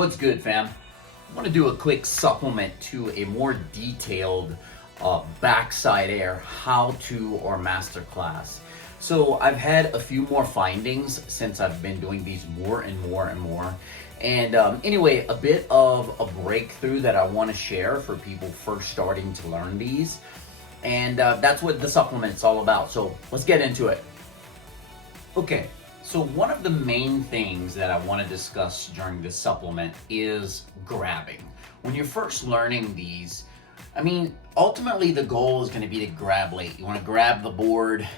What's good, fam? I want to do a quick supplement to a more detailed backside air how-to or masterclass. So I've had a few more findings since I've been doing these more and more. And anyway, a bit of a breakthrough that I want to share for people first starting to learn these. And that's what the supplement's all about. So let's get into it. Okay, so one of the main things that I want to discuss during this supplement is grabbing. When you're first learning these, I mean, ultimately the goal is going to be to grab late. You want to grab the board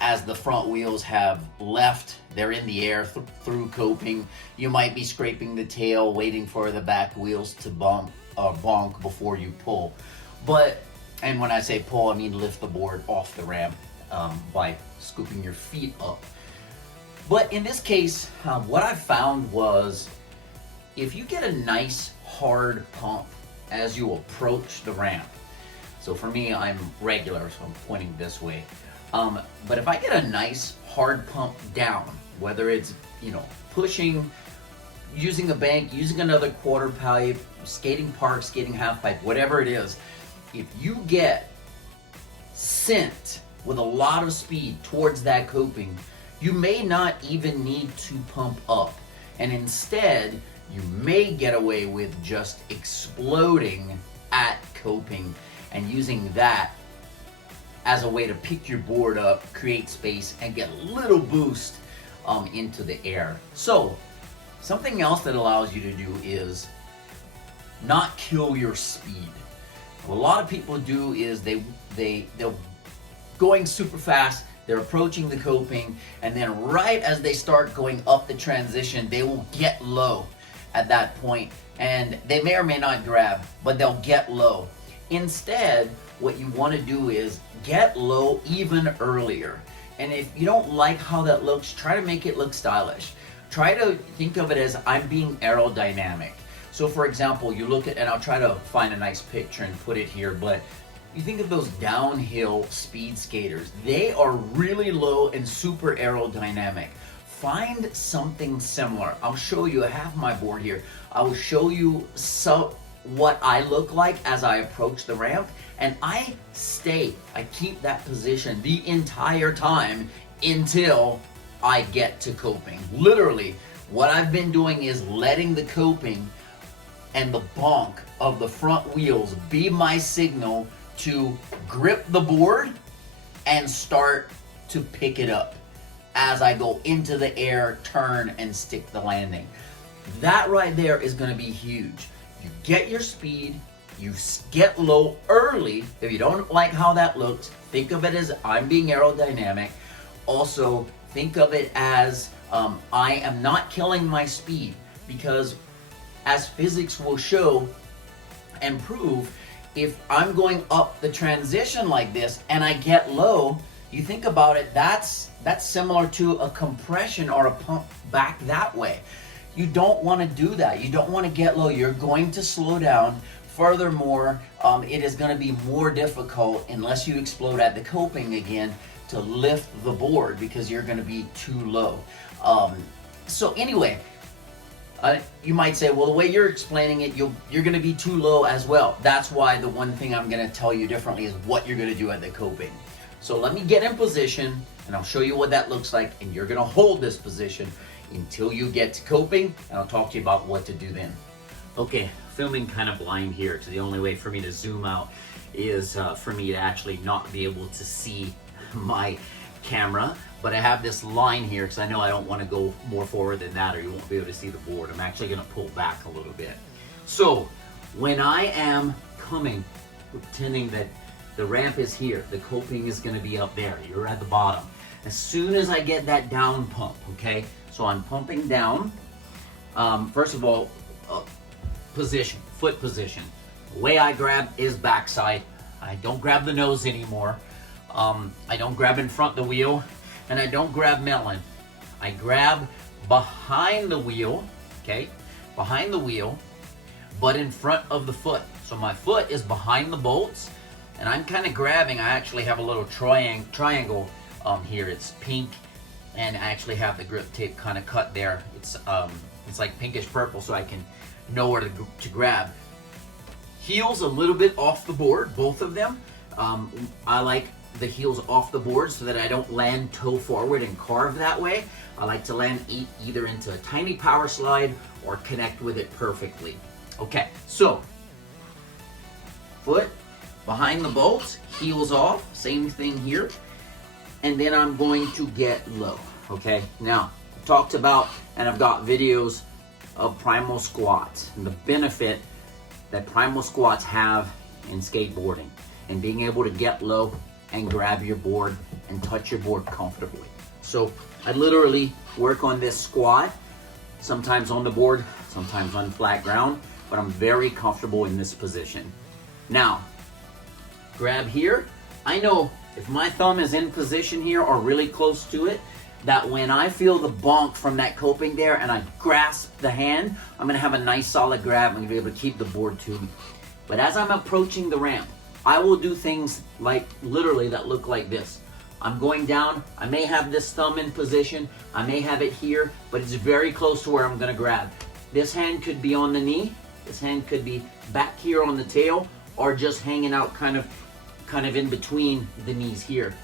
as the front wheels have left. They're in the air through coping. You might be scraping the tail, waiting for the back wheels to bonk before you pull. And when I say pull, I mean lift the board off the ramp by scooping your feet up. But in this case, what I found was if you get a nice hard pump as you approach the ramp. So for me, I'm regular, so I'm pointing this way. But if I get a nice hard pump down, whether it's, pushing, using a bank, using another quarter pipe, skating park, skating half pipe, whatever it is, if you get sent with a lot of speed towards that coping, you may not even need to pump up. And instead, you may get away with just exploding at coping and using that as a way to pick your board up, create space, and get a little boost into the air. So, something else that allows you to do is not kill your speed. What a lot of people do is they're going super fast, they're approaching the coping, and then right as they start going up the transition, they will get low at that point, and they may or may not grab, but they'll get low. Instead, what you want to do is get low even earlier. And if you don't like how that looks, try to make it look stylish. Try to think of it as I'm being aerodynamic. So for example, you look at, and I'll try to find a nice picture and put it here, but you think of those downhill speed skaters. They are really low and super aerodynamic. Find something similar. I'll show you, I have my board here. I will show you what I look like as I approach the ramp, and I keep that position the entire time until I get to coping. Literally, what I've been doing is letting the coping and the bonk of the front wheels be my signal to grip the board and start to pick it up as I go into the air, turn, and stick the landing. That right there is going to be huge. You get your speed, you get low early. If you don't like how that looks, think of it as I'm being aerodynamic. Also, think of it as I am not killing my speed, because as physics will show and prove, if I'm going up the transition like this and I get low, you think about it, that's similar to a compression or a pump back that way. You don't want to do that. You don't want to get low. You're going to slow down. Furthermore, it is going to be more difficult unless you explode at the coping again to lift the board because you're going to be too low. So anyway, you might say, well, the way you're explaining it, you're going to be too low as well. That's why the one thing I'm going to tell you differently is what you're going to do at the coping. So let me get in position, and I'll show you what that looks like, and you're going to hold this position until you get to coping, and I'll talk to you about what to do then. Okay, filming kind of blind here, so the only way for me to zoom out is for me to actually not be able to see my camera. But I have this line here because I know I don't want to go more forward than that or you won't be able to see the board. I'm actually going to pull back a little bit. So when I am coming, pretending that the ramp is here, the coping is going to be up there, you're at the bottom. As soon as I get that down pump, okay, so I'm pumping down. First of all, position, foot position. The way I grab is backside. I don't grab the nose anymore. I don't grab in front of the wheel, and I don't grab melon. I grab behind the wheel, okay, behind the wheel, but in front of the foot. So my foot is behind the bolts, and I'm kind of grabbing. I actually have a little triangle here. It's pink, and I actually have the grip tape kind of cut there. It's It's like pinkish purple, so I can know where to grab. Heels a little bit off the board, both of them. I like the heels off the board so that I don't land toe forward and carve that way. I like to land either into a tiny power slide or connect with it perfectly. Okay, so foot behind the bolts, heels off, same thing here. And then I'm going to get low, okay? Now, I've talked about, and I've got videos of Primal squats and the benefit that Primal squats have in skateboarding and being able to get low and grab your board and touch your board comfortably. So I literally work on this squat, sometimes on the board, sometimes on flat ground, but I'm very comfortable in this position. Now, grab here. I know if my thumb is in position here or really close to it, that when I feel the bonk from that coping there and I grasp the hand, I'm gonna have a nice solid grab. I'm gonna be able to keep the board to me. But as I'm approaching the ramp, I will do things like literally that look like this. I'm going down, I may have this thumb in position, I may have it here, but it's very close to where I'm gonna grab. This hand could be on the knee, this hand could be back here on the tail, or just hanging out kind of in between the knees here.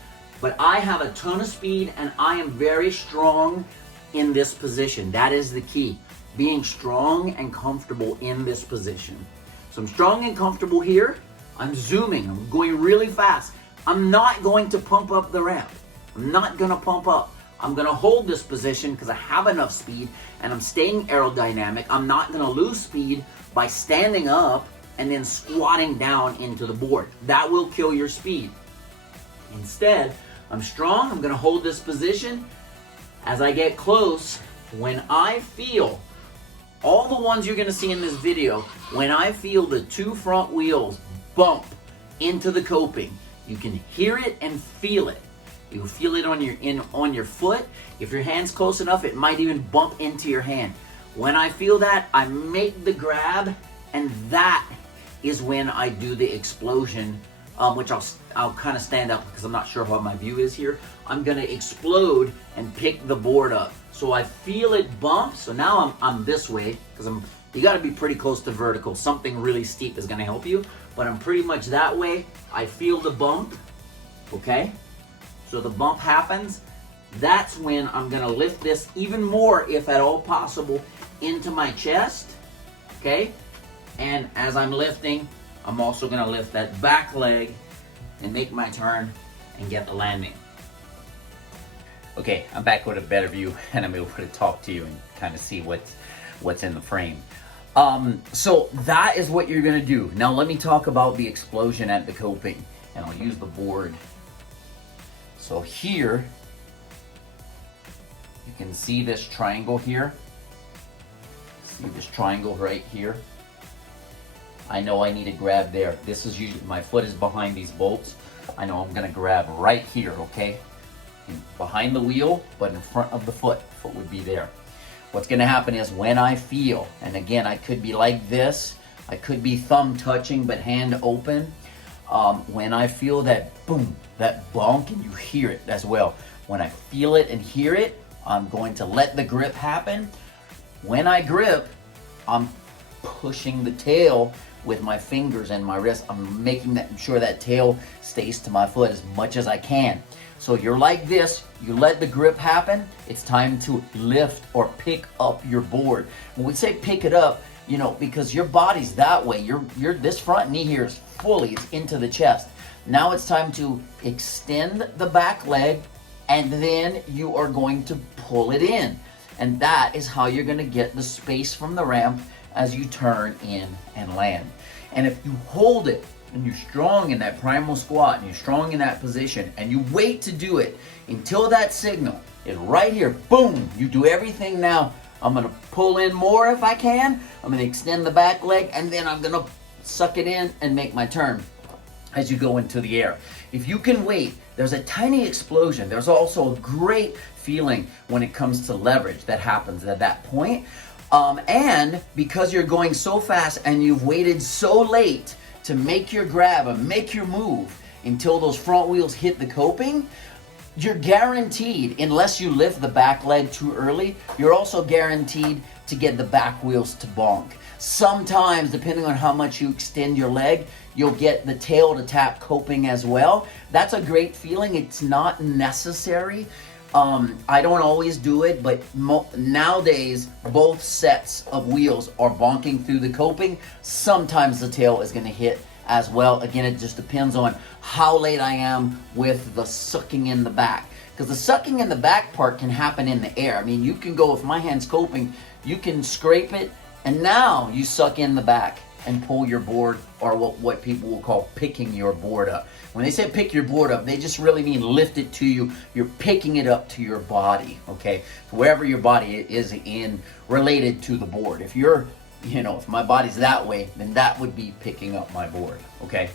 But I have a ton of speed and I am very strong in this position. That is the key, being strong and comfortable in this position. So I'm strong and comfortable here. I'm zooming, I'm going really fast. I'm not going to pump up the ramp. I'm not gonna pump up. I'm gonna hold this position because I have enough speed and I'm staying aerodynamic. I'm not gonna lose speed by standing up and then squatting down into the board. That will kill your speed. Instead, I'm strong, I'm gonna hold this position. As I get close, when I feel, all the ones you're gonna see in this video, when I feel the two front wheels bump into the coping, you can hear it and feel it. You feel it on your foot. If your hand's close enough, it might even bump into your hand. When I feel that, I make the grab, and that is when I do the explosion, which I'll kind of stand up because I'm not sure what my view is here. I'm gonna explode and pick the board up. So I feel it bump, so now I'm this way, because you gotta be pretty close to vertical. Something really steep is gonna help you, but I'm pretty much that way. I feel the bump, okay? So the bump happens. That's when I'm gonna lift this even more, if at all possible, into my chest, okay? And as I'm lifting, I'm also gonna lift that back leg and make my turn and get the landing. Okay, I'm back with a better view and I'm able to talk to you and kind of see what's in the frame. So that is what you're gonna do. Now let me talk about the explosion at the coping, and I'll use the board. So here, you can see this triangle here. See this triangle right here? I know I need to grab there. This is usually, my foot is behind these bolts. I know I'm gonna grab right here, okay? Behind the wheel, but in front of the foot. Foot would be there. What's gonna happen is when I feel, and again, I could be like this, I could be thumb touching but hand open. When I feel that boom, that bonk, and you hear it as well. When I feel it and hear it, I'm going to let the grip happen. When I grip, I'm pushing the tail with my fingers and my wrist. I'm making sure that tail stays to my foot as much as I can. So you're like this, you let the grip happen, it's time to lift or pick up your board. When we say pick it up, you know, because your body's that way, this front knee here is fully into the chest. Now it's time to extend the back leg, and then you are going to pull it in. And that is how you're gonna get the space from the ramp as you turn in and land. And if you hold it and you're strong in that primal squat and you're strong in that position and you wait to do it until that signal is right here, boom, you do everything now. I'm gonna pull in more if I can, I'm gonna extend the back leg, and then I'm gonna suck it in and make my turn as you go into the air. If you can wait, there's a tiny explosion. There's also a great feeling when it comes to leverage that happens at that point. And because you're going so fast and you've waited so late to make your grab and make your move until those front wheels hit the coping, you're guaranteed, unless you lift the back leg too early, you're also guaranteed to get the back wheels to bonk. Sometimes, depending on how much you extend your leg, you'll get the tail to tap coping as well. That's a great feeling. It's not necessary. I don't always do it, but nowadays, both sets of wheels are bonking through the coping. Sometimes the tail is going to hit as well. Again, it just depends on how late I am with the sucking in the back. Because the sucking in the back part can happen in the air. I mean, you can go, if my hand's coping, you can scrape it, and now you suck in the back and pull your board, or what people will call picking your board up. When they say pick your board up, they just really mean lift it to you. You're picking it up to your body, okay? Wherever your body is in related to the board. If you're, if my body's that way, then that would be picking up my board, okay?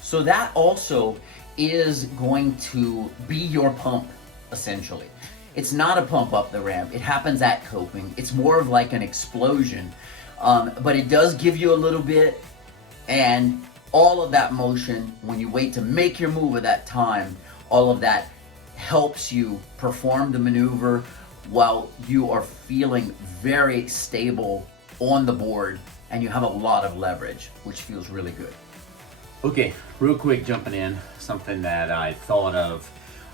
So that also is going to be your pump, essentially. It's not a pump up the ramp. It happens at coping. It's more of like an explosion, but it does give you a little bit, and all of that motion, when you wait to make your move at that time, all of that helps you perform the maneuver while you are feeling very stable on the board, and you have a lot of leverage, which feels really good. Okay, real quick jumping in, something that I thought of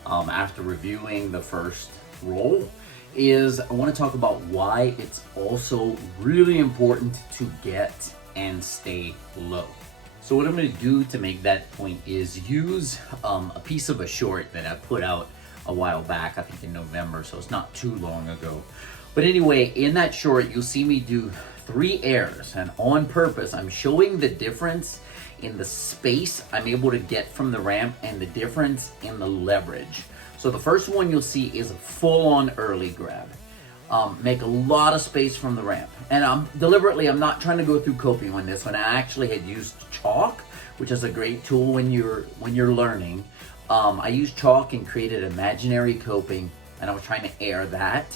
after reviewing the first roll is I want to talk about why it's also really important to get and stay low. So what I'm going to do to make that point is use a piece of a short that I put out a while back, I think in November, so it's not too long ago. But anyway, in that short, you'll see me do 3 airs, and on purpose, I'm showing the difference in the space I'm able to get from the ramp and the difference in the leverage. So the first one you'll see is a full-on early grab. Make a lot of space from the ramp. And I'm not trying to go through coping on this one. I actually had used chalk, which is a great tool when you're learning. I used chalk and created imaginary coping, and I was trying to air that.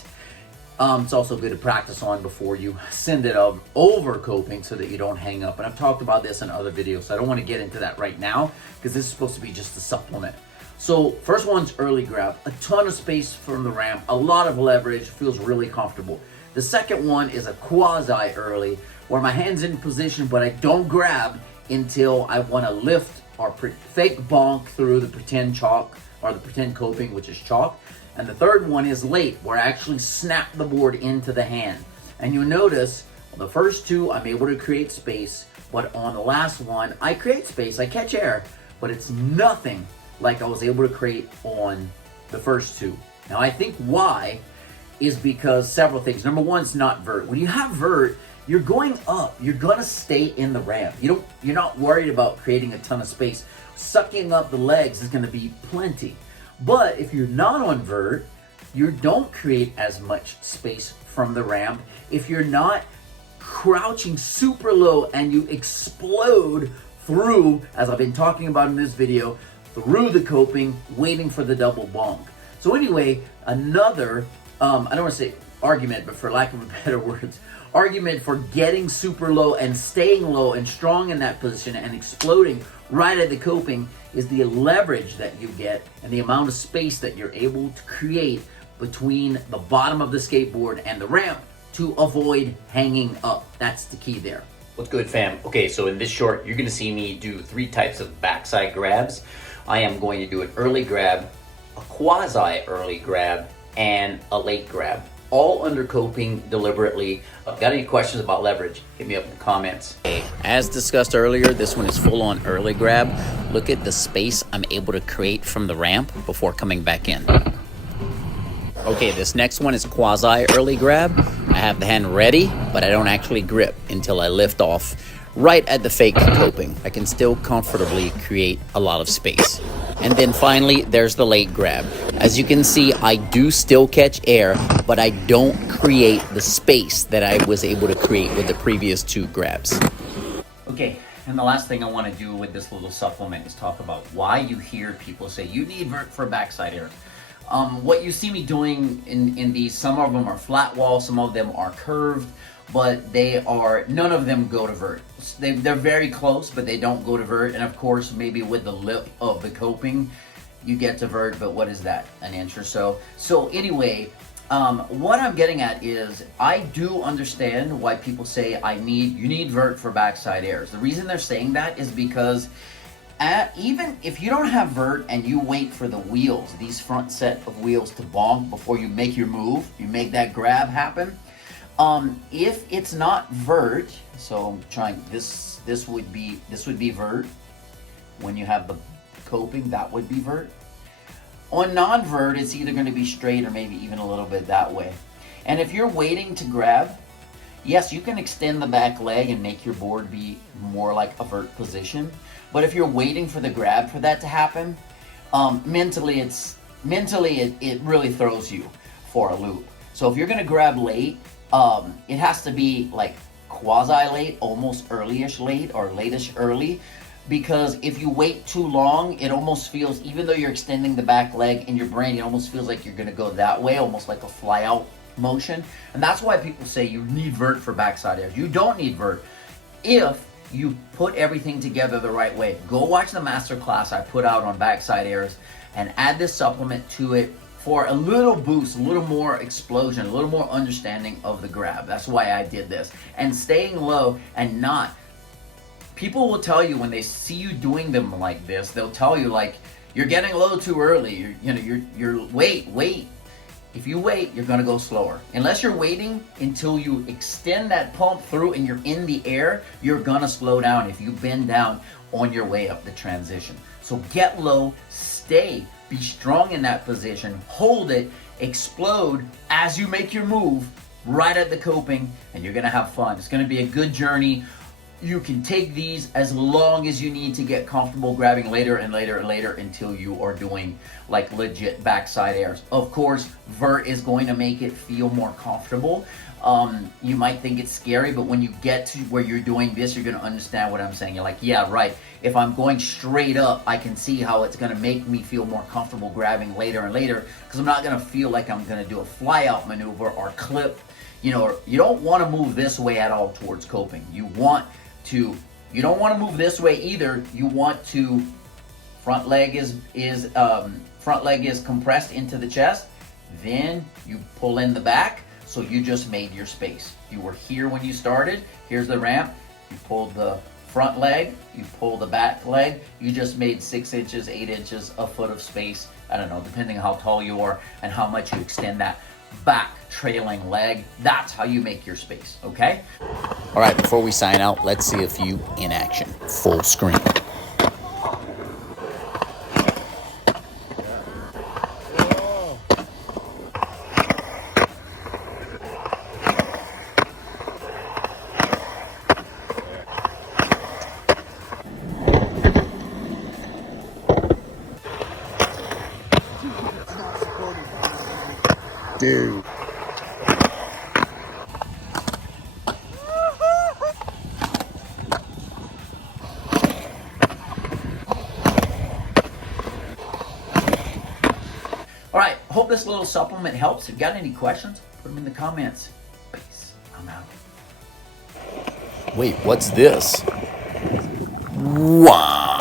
It's also good to practice on before you send it over coping so that you don't hang up. And I've talked about this in other videos, so I don't want to get into that right now because this is supposed to be just a supplement. So first one's early grab, a ton of space from the ramp, a lot of leverage, feels really comfortable. The second one is a quasi early, where my hand's in position, but I don't grab until I want to lift or fake bonk through the pretend chalk or the pretend coping, which is chalk. And the third one is late, where I actually snap the board into the hand. And you'll notice the first two, I'm able to create space, but on the last one, I create space, I catch air, but it's nothing like I was able to create on the first two. Now I think why is because several things. Number one, it's not vert. When you have vert, you're going up. You're gonna stay in the ramp. You're not worried about creating a ton of space. Sucking up the legs is gonna be plenty. But if you're not on vert, you don't create as much space from the ramp. If you're not crouching super low and you explode through, as I've been talking about in this video, through the coping, waiting for the double bonk. So anyway, another, I don't want to say argument, but for lack of better words, argument for getting super low and staying low and strong in that position and exploding right at the coping is the leverage that you get and the amount of space that you're able to create between the bottom of the skateboard and the ramp to avoid hanging up. That's the key there. What's good, fam? Okay, so in this short, you're gonna see me do 3 types of backside grabs. I am going to do an early grab, a quasi early grab, and a late grab. All under coping deliberately. Got any questions about leverage? Hit me up in the comments. As discussed earlier, this one is full on early grab. Look at the space I'm able to create from the ramp before coming back in. Okay, this next one is quasi early grab. I have the hand ready, but I don't actually grip until I lift off right at the fake coping. I can still comfortably create a lot of space. And then finally, there's the late grab. As you can see, I do still catch air, but I don't create the space that I was able to create with the previous 2 grabs. Okay, and the last thing I want to do with this little supplement is talk about why you hear people say you need vert for backside air. What you see me doing in these, some of them are flat wall, some of them are curved, but none of them go to vert. They're very close, but they don't go to vert. And of course, maybe with the lip of the coping, you get to vert, but what is that, an inch or so? So anyway, what I'm getting at is I do understand why people say you need vert for backside airs. The reason they're saying that is because even if you don't have vert and you wait for the wheels, these front set of wheels to bonk before you make your move, you make that grab happen. If it's not vert, so I'm trying this would be vert. When you have the coping, that would be vert. On non-vert, it's either going to be straight or maybe even a little bit that way. And if you're waiting to grab, yes, you can extend the back leg and make your board be more like a vert position. But if you're waiting for the grab for that to happen, mentally it really throws you for a loop. So if you're going to grab late, it has to be like quasi-late, almost early-ish late or late-ish early. Because if you wait too long, it almost feels, even though you're extending the back leg in your brain, it almost feels like you're going to go that way, almost like a fly-out motion. And that's why people say you need vert for backside airs. You don't need vert if you put everything together the right way. Go watch the master class I put out on backside airs and add this supplement to it for a little boost, a little more explosion, a little more understanding of the grab. That's why I did this. And staying low and not... People will tell you when they see you doing them like this, they'll tell you like, you're getting low too early. You're wait. If you wait, you're gonna go slower. Unless you're waiting until you extend that pump through and you're in the air, you're gonna slow down if you bend down on your way up the transition. So get low, stay, be strong in that position, hold it, explode as you make your move right at the coping, and you're gonna have fun. It's gonna be a good journey. You can take these as long as you need to get comfortable grabbing later and later and later until you are doing like legit backside airs. Of course, vert is going to make it feel more comfortable. You might think it's scary, but when you get to where you're doing this, you're going to understand what I'm saying. You're like, yeah, right. If I'm going straight up, I can see how it's going to make me feel more comfortable grabbing later and later, because I'm not going to feel like I'm going to do a fly out maneuver or clip. You don't want to move this way at all towards coping. You don't want to move this way either. You want to, front leg is compressed into the chest. Then you pull in the back. So you just made your space. You were here when you started. Here's the ramp. You pulled the front leg. You pull the back leg. You just made 6 inches, 8 inches, a foot of space. I don't know, depending on how tall you are and how much you extend that back trailing leg. That's how you make your space, okay? All right, before we sign out, let's see a few in action. Full screen. Dude. All right, hope this little supplement helps. If you got any questions, put them in the comments. Peace. I'm out. Wait, what's this? Wow.